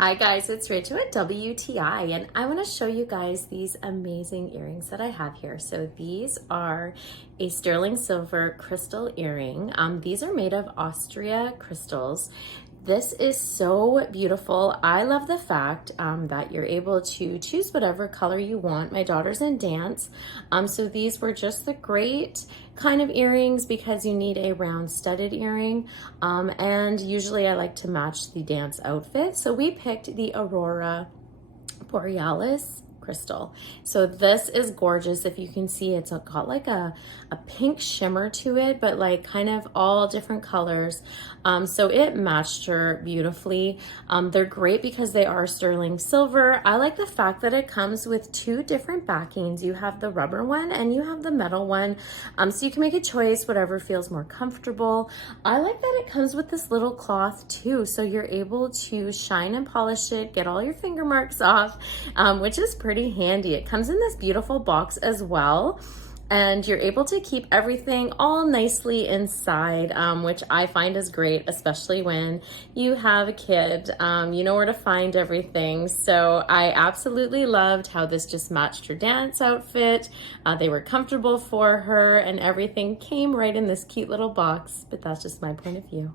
Hi guys, it's Rachel at WTI and I want to show you guys these amazing earrings that I have here. So these are a sterling silver crystal earring. These are made of Austria crystals. This is so beautiful. I love the fact that you're able to choose whatever color you want. My daughter's in dance, so these were just the great kind of earrings because you need a round studded earring, and usually I like to match the dance outfit. So we picked the Aurora Borealis crystal. So this is gorgeous. If you can see, it's got like a pink shimmer to it, but like kind of all different colors. So it matched her beautifully. They're great because they are sterling silver. I like the fact that it comes with two different backings. You have the rubber one and you have the metal one. So you can make a choice, whatever feels more comfortable. I like that it comes with this little cloth too. So you're able to shine and polish it, get all your finger marks off, which is pretty handy. It comes in this beautiful box as well, and you're able to keep everything all nicely inside, which I find is great, especially when you have a kid. You know where to find everything. So I absolutely loved how this just matched her dance outfit. They were comfortable for her and everything came right in this cute little box, but that's just my point of view.